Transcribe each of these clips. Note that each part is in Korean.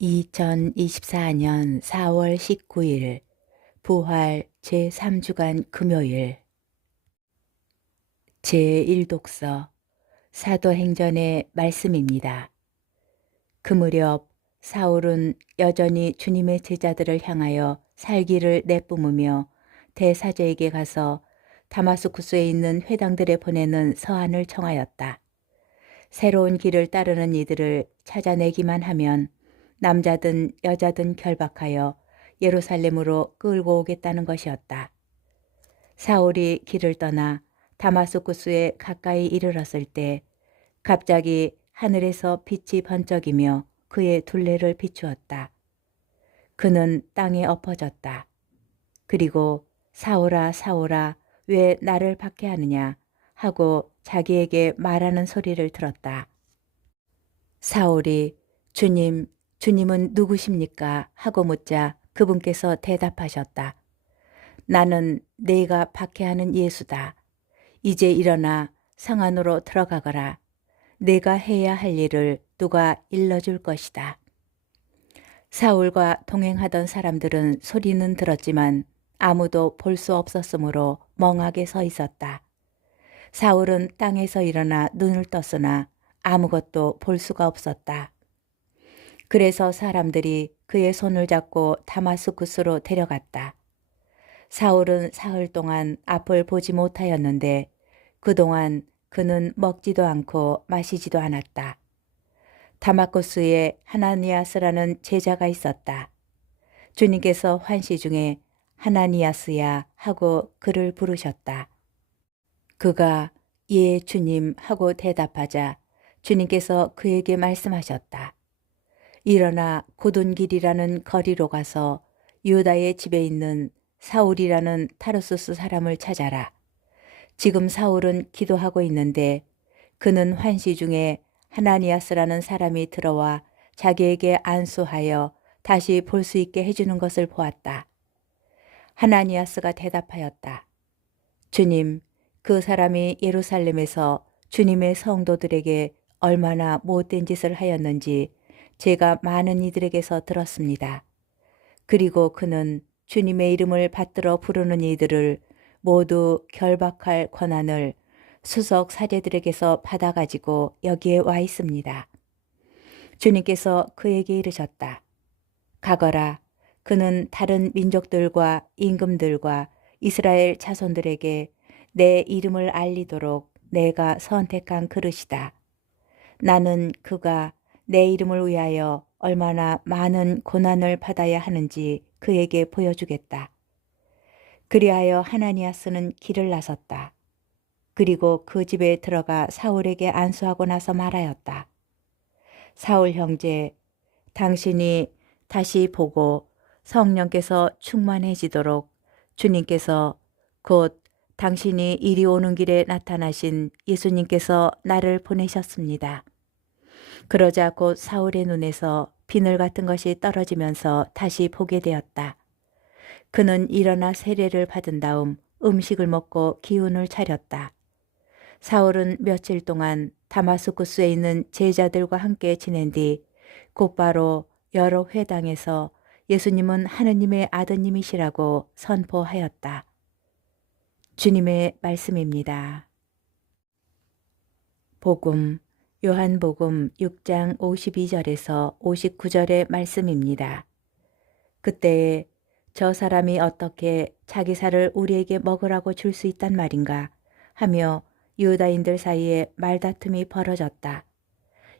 2024년 4월 19일 부활 제3주간 금요일 제1독서 사도행전의 말씀입니다. 그 무렵 사울은 여전히 주님의 제자들을 향하여 살기를 내뿜으며 대사제에게 가서 다마스쿠스에 있는 회당들에 보내는 서한을 청하였다. 새로운 길을 따르는 이들을 찾아내기만 하면 남자든 여자든 결박하여 예루살렘으로 끌고 오겠다는 것이었다. 사울이 길을 떠나 다마스쿠스에 가까이 이르렀을 때 갑자기 하늘에서 빛이 번쩍이며 그의 둘레를 비추었다. 그는 땅에 엎어졌다. 그리고 사울아 사울아 왜 나를 박해하느냐 하고 자기에게 말하는 소리를 들었다. 사울이 주님 주님은 누구십니까? 하고 묻자 그분께서 대답하셨다. 나는 내가 박해하는 예수다. 이제 일어나 성 안으로 들어가거라. 내가 해야 할 일을 누가 일러줄 것이다. 사울과 동행하던 사람들은 소리는 들었지만 아무도 볼 수 없었으므로 멍하게 서 있었다. 사울은 땅에서 일어나 눈을 떴으나 아무것도 볼 수가 없었다. 그래서 사람들이 그의 손을 잡고 다마스쿠스로 데려갔다. 사울은 사흘 동안 앞을 보지 못하였는데 그동안 그는 먹지도 않고 마시지도 않았다. 다마코스에 하나니아스라는 제자가 있었다. 주님께서 환시 중에 하나니아스야 하고 그를 부르셨다. 그가 예 주님 하고 대답하자 주님께서 그에게 말씀하셨다. 일어나 곧은 길이라는 거리로 가서 유다의 집에 있는 사울이라는 타르수스 사람을 찾아라. 지금 사울은 기도하고 있는데 그는 환시 중에 하나니아스라는 사람이 들어와 자기에게 안수하여 다시 볼 수 있게 해주는 것을 보았다. 하나니아스가 대답하였다. 주님, 그 사람이 예루살렘에서 주님의 성도들에게 얼마나 못된 짓을 하였는지 제가 많은 이들에게서 들었습니다. 그리고 그는 주님의 이름을 받들어 부르는 이들을 모두 결박할 권한을 수석 사제들에게서 받아가지고 여기에 와 있습니다. 주님께서 그에게 이르셨다. 가거라. 그는 다른 민족들과 임금들과 이스라엘 자손들에게 내 이름을 알리도록 내가 선택한 그릇이다. 나는 그가 내 이름을 위하여 얼마나 많은 고난을 받아야 하는지 그에게 보여주겠다. 그리하여 하나니아스는 길을 나섰다. 그리고 그 집에 들어가 사울에게 안수하고 나서 말하였다. 사울 형제, 당신이 다시 보고 성령께서 충만해지도록 주님께서 곧 당신이 이리 오는 길에 나타나신 예수님께서 나를 보내셨습니다. 그러자 곧 사울의 눈에서 비늘 같은 것이 떨어지면서 다시 보게 되었다. 그는 일어나 세례를 받은 다음 음식을 먹고 기운을 차렸다. 사울은 며칠 동안 다마스쿠스에 있는 제자들과 함께 지낸 뒤 곧바로 여러 회당에서 예수님은 하느님의 아드님이시라고 선포하였다. 주님의 말씀입니다. 복음 요한복음 6장 52절에서 59절의 말씀입니다. 그때에 저 사람이 어떻게 자기 살을 우리에게 먹으라고 줄 수 있단 말인가 하며 유다인들 사이에 말다툼이 벌어졌다.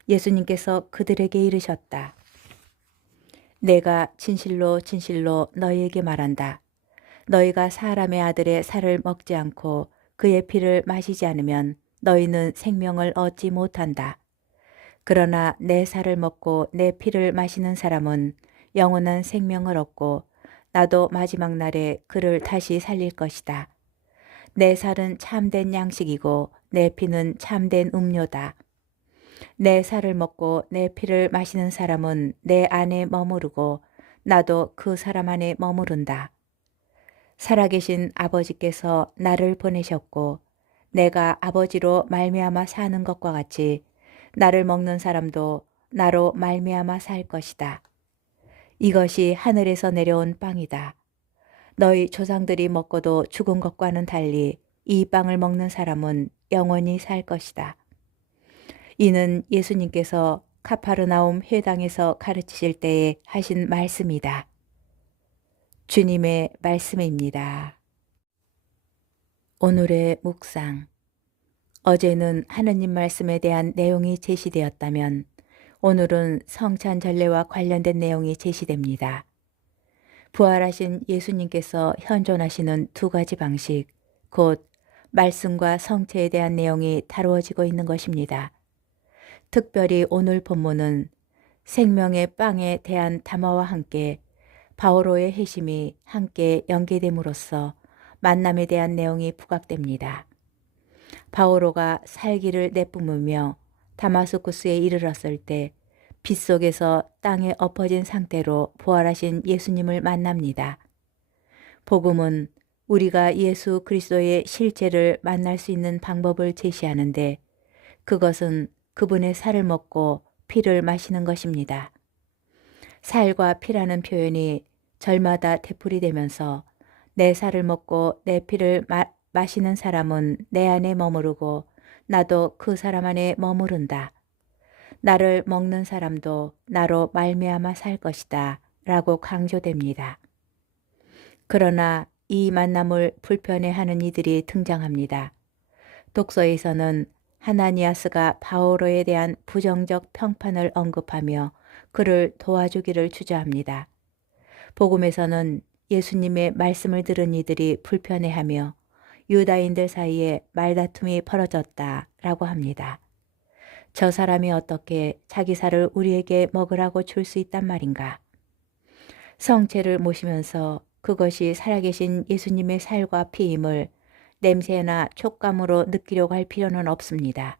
예수님께서 그들에게 이르셨다. 내가 진실로 진실로 너희에게 말한다. 너희가 사람의 아들의 살을 먹지 않고 그의 피를 마시지 않으면 너희는 생명을 얻지 못한다. 그러나 내 살을 먹고 내 피를 마시는 사람은 영원한 생명을 얻고 나도 마지막 날에 그를 다시 살릴 것이다. 내 살은 참된 양식이고 내 피는 참된 음료다. 내 살을 먹고 내 피를 마시는 사람은 내 안에 머무르고 나도 그 사람 안에 머무른다. 살아계신 아버지께서 나를 보내셨고 내가 아버지로 말미암아 사는 것과 같이 나를 먹는 사람도 나로 말미암아 살 것이다. 이것이 하늘에서 내려온 빵이다. 너희 조상들이 먹고도 죽은 것과는 달리 이 빵을 먹는 사람은 영원히 살 것이다. 이는 예수님께서 카파르나움 회당에서 가르치실 때에 하신 말씀이다. 주님의 말씀입니다. 오늘의 묵상. 어제는 하느님 말씀에 대한 내용이 제시되었다면 오늘은 성찬 전례와 관련된 내용이 제시됩니다. 부활하신 예수님께서 현존하시는 두 가지 방식, 곧 말씀과 성체에 대한 내용이 다루어지고 있는 것입니다. 특별히 오늘 본문은 생명의 빵에 대한 담화와 함께 바오로의 회심이 함께 연계됨으로써 만남에 대한 내용이 부각됩니다. 바오로가 살기를 내뿜으며 다마스쿠스에 이르렀을 때 빗속에서 땅에 엎어진 상태로 부활하신 예수님을 만납니다. 복음은 우리가 예수 그리스도의 실제를 만날 수 있는 방법을 제시하는데 그것은 그분의 살을 먹고 피를 마시는 것입니다. 살과 피라는 표현이 절마다 되풀이 되면서 내 살을 먹고 내 피를 마, 마시는 사람은 내 안에 머무르고 나도 그 사람 안에 머무른다. 나를 먹는 사람도 나로 말미암아 살 것이다. 라고 강조됩니다. 그러나 이 만남을 불편해하는 이들이 등장합니다. 독서에서는 하나니아스가 바오로에 대한 부정적 평판을 언급하며 그를 도와주기를 주저합니다. 복음에서는 예수님의 말씀을 들은 이들이 불편해하며 유다인들 사이에 말다툼이 벌어졌다 라고 합니다. 저 사람이 어떻게 자기 살을 우리에게 먹으라고 줄 수 있단 말인가? 성체를 모시면서 그것이 살아계신 예수님의 살과 피임을 냄새나 촉감으로 느끼려고 할 필요는 없습니다.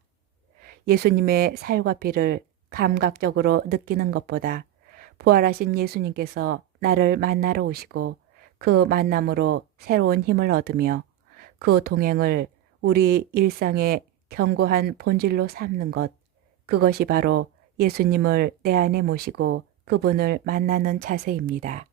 예수님의 살과 피를 감각적으로 느끼는 것보다 부활하신 예수님께서 나를 만나러 오시고 그 만남으로 새로운 힘을 얻으며 그 동행을 우리 일상의 견고한 본질로 삼는 것, 그것이 바로 예수님을 내 안에 모시고 그분을 만나는 자세입니다.